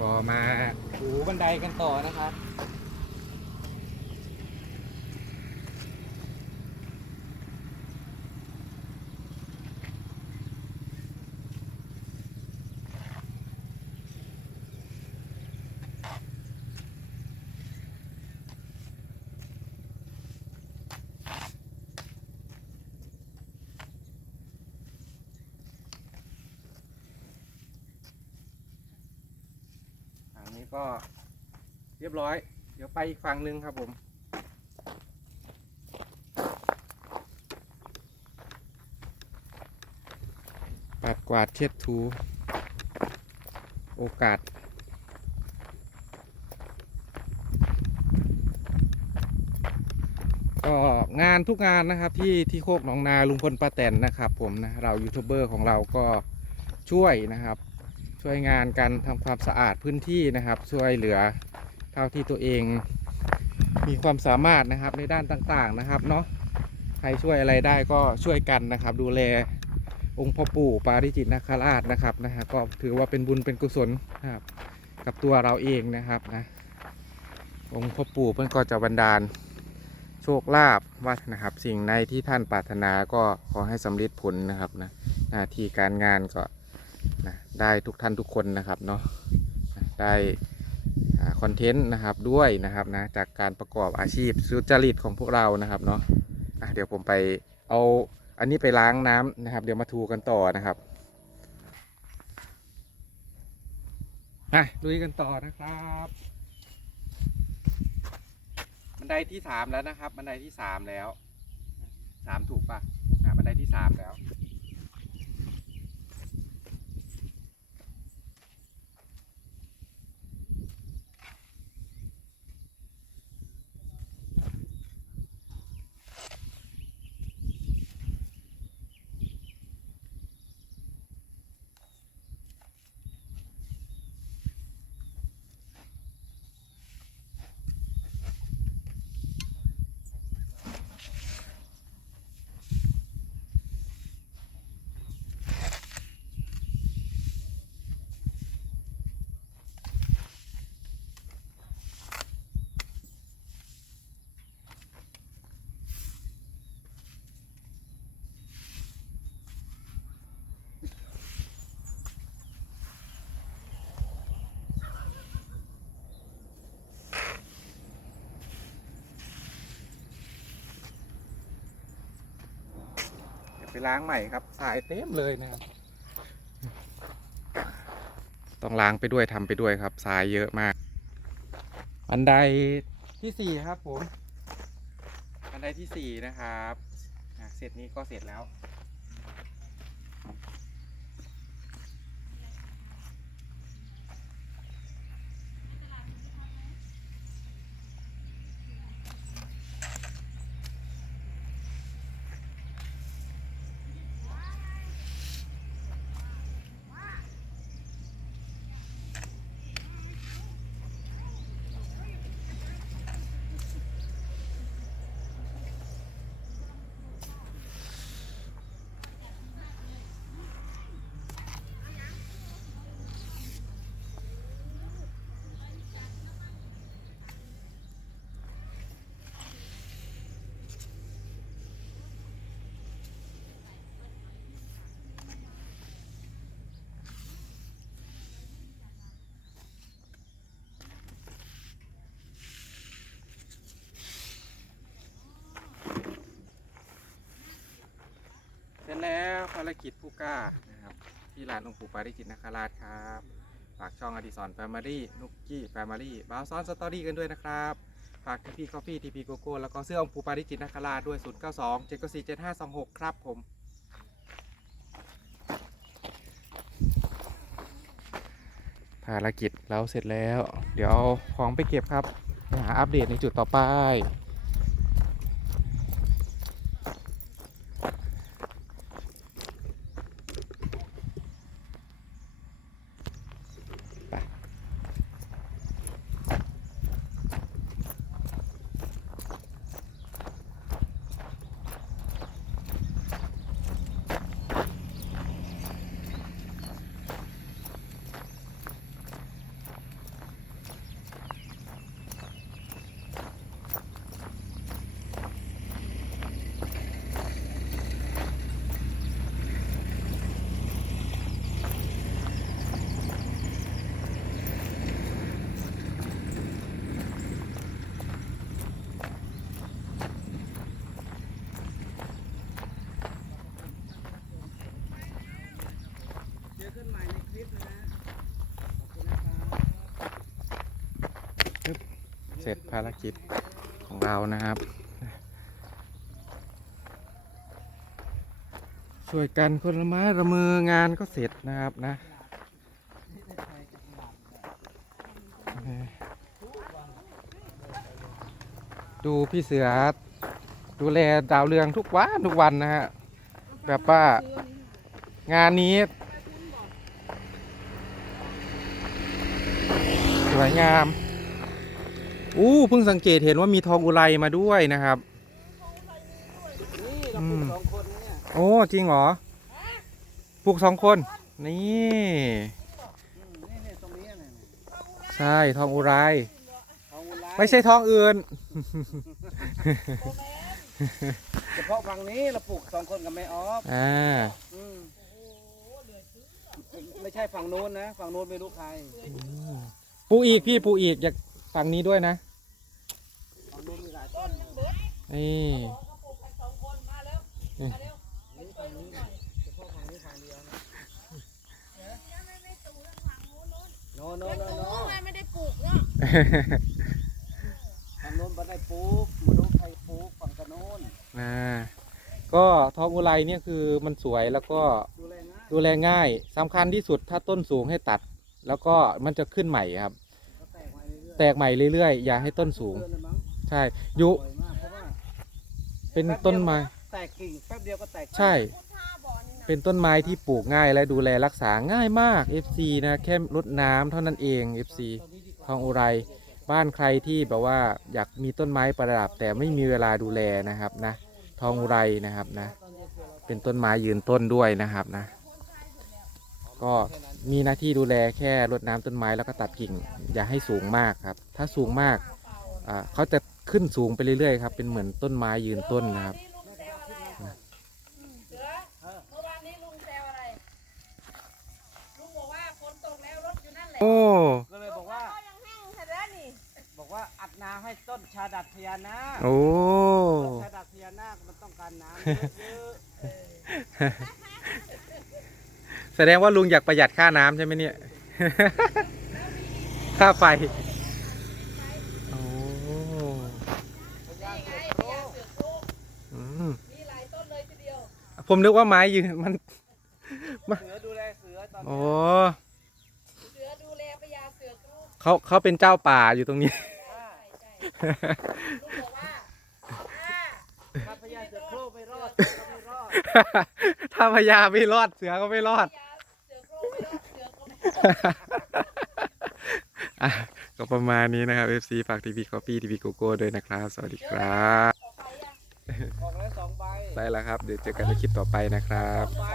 ก็มาถูบันไดกันต่อนะครับ ก็เรียบร้อย เดี๋ยวไปอีกฝั่งหนึ่งครับผม ปัดกวาดเช็ดถู โอกาสก็งานทุกงานนะครับที่ที่โคกหนองนาลุงพลป้าแตนนะครับผมนะเรายูทูบเบอร์ของเราก็ช่วยนะครับ ช่วยงานกันทำความสะอาดพื้นที่นะครับ ช่วยเหลือเท่าที่ตัวเองมีความสามารถนะครับในด้านต่างๆนะครับเนาะใครช่วยอะไรได้ก็ช่วยกันนะครับ ดูแลองค์พ่อปู่ปาริจิตนาคราชนะครับนะฮะก็ถือว่าเป็นบุญเป็นกุศลนะครับ กับตัวเราเองนะครับนะองค์พ่อปู่เพื่อนก็จะบันดาลโชคลาภวัฒนะครับ สิ่งในที่ท่านปรารถนาก็ขอให้สำเร็จผลนะครับนะหน้าที่การงานก็ นะได้ทุกท่านทุกคนนะครับเนาะได้คอนเทนต์นะครับด้วยนะครับนะจากการประกอบอาชีพสุจริตของพวกเรานะครับเนาะะเดี๋ยวผมไปเอาอันนี้ไปล้างน้ำนะครับ เดี๋ยวมาทูกันต่อนะครับอะลุยกันต่อนะครับบันไดที่สามแล้วนะครับบันไดที่สามแล้วสามถูกปะ่ะบันไดที่สามแล้ว ไปล้างใหม่ครับสายเต็มเลยนะครับต้องล้างไปด้วยทำไปด้วยครับทรายเยอะมาก บันไดที่สี่ครับผม บันไดที่สี่นะครับอะเสร็จนี้ก็เสร็จแล้ว ก้านะครับที่ร้านองค์ปู่ปาริจิตนาคราชครับฝากช่องอดิสรแฟมิลี่นุกกี้แฟมิลี่บาวซ้อนสตอรี่กันด้วยนะครับฝากทีพีกาแฟทีพีโกโก้แล้วก็เสื้อองค์ปู่ปาริจิตนาคราชด้วย 0 9 2 7 4 7 5 2 6 ครับผมภารกิจเราเสร็จแล้ว เดี๋ยวเอาของไปเก็บครับไปหาอัปเดตในจุดต่อไป เสร็จภารกิจของเรานะครับ ช่วยกันคนละไม้ละมืองานก็เสร็จนะครับนะดูพี่เสือดูแลดาวเรืองทุกวันทุกวันนะฮะแบบว่างานนี้ สวยงาม อู้เพิ่งสังเกตเห็นว่ามีทองอุไรมาด้วยนะครับนี่เราปลูกสองคนเนี่ยโอ้จริงเหรอปลูกสองคน นี่อืมนี่เนี่ยตรงนี้เนี่ยใช่ทองอุไรทองอุไรไม่ใช่ทองอื่นเฉพาะฝั่งนี้เราปลูกสองคนกับแม่ออฟอ่าอืมไม่ใช่ฝั่งโน้นนะ ฝั่งโน้นไม่รู้ใคร ปลูกอีกพี่ปลูกอีกอยาก ฝั่งนี้ด้วยนะนี่นี่ฝั่งนี้เฉพาะฝั่งนี้ฝั่งเดียวโน้นโน้นโน้นโน้นไม่ได้ปลูกเนาะฝั่งโน้นบ่ได้ปลูกม่รู้ใครปลูกฝั่งกระโน้นนะก็ทองอุไรเนี่ยคือมันสวยแล้วก็ดูแลง่ายดูแลง่ายสำคัญที่สุดถ้าต้นสูงให้ตัด แล้วก็มันจะขึ้นใหม่ครับ แตกใหม่เรื่อยๆ อย่าให้ต้นสูงเดือนเลยมั้งใช่ยุ สวยมากเพราะว่าเป็นต้นไม้ แตกกิ่งแป๊บเดียวก็แตกใช่ เป็นต้นไม้ที่ปลูกง่ายและดูแลรักษาง่ายมาก FC นะแค่รดน้ำเท่านั้นเอง FC ทองอุไร บ้านใครที่แบบว่าอยากมีต้นไม้ประดับ แต่ไม่มีเวลาดูแลนะครับนะ ทองอุไรนะครับนะ เป็นต้นไม้ยืนต้นด้วยนะครับนะ ก็มีหน้าที่ดูแลแค่รดน้ำต้นไม้แล้วก็ตัดกิ่ง อย่าให้สูงมากครับ ถ้าสูงมากอ่าเขาจะขึ้นสูงไปเรื่อยๆครับ เป็นเหมือนต้นไม้ยืนต้นนะครับเสือเมื่อวานนี้ลุงแซวอะไรลุงบอกว่าฝนตกแล้วรถอยู่นั่นแหละโอ้ก็เลยบอกว่าก็ยังแห้งแท้แล้วนี่บอกว่าอัดน้ำให้ต้นชาดัดพญานาคโอ้ต้นชาดัดพญานาคมันต้องการน้ำเยอะ แสดงว่าลุงอยากประหยัดค่าน้ำใช่ไหมเนี่ย ค่าไฟโอ้นี่ไงพญาเสือโคร่งอืมมีหลายต้นเลยทีเดียวผมนึกว่าไม้ยืนมันๆเสือดูแลเสือตอนโอ้นี้เสือดูแลพญาเสือโคร่งเขาเขาเป็นเจ้าป่าอยู่ตรงนี้ ใช่ใช่ลุงบอกว่าอ่า ถ้าพญาเสือโคร่งไม่รอดก็ไม่รอด ถ้าพญาไม่รอดเสือก็ไม่รอดพญาเสือโคร่งไม่รอดเสือก็ไม่รอดอะก็ประมาณนี้นะครับ FC ฝากทีวีคอฟฟี่ทีวีโกโก้ด้วยนะครับ สวัสดีครับออกไปยังออกแล้วสองใบ ได้แล้วครับ เดี๋ยวเจอกันในคลิปต่อไปนะครับสองใบ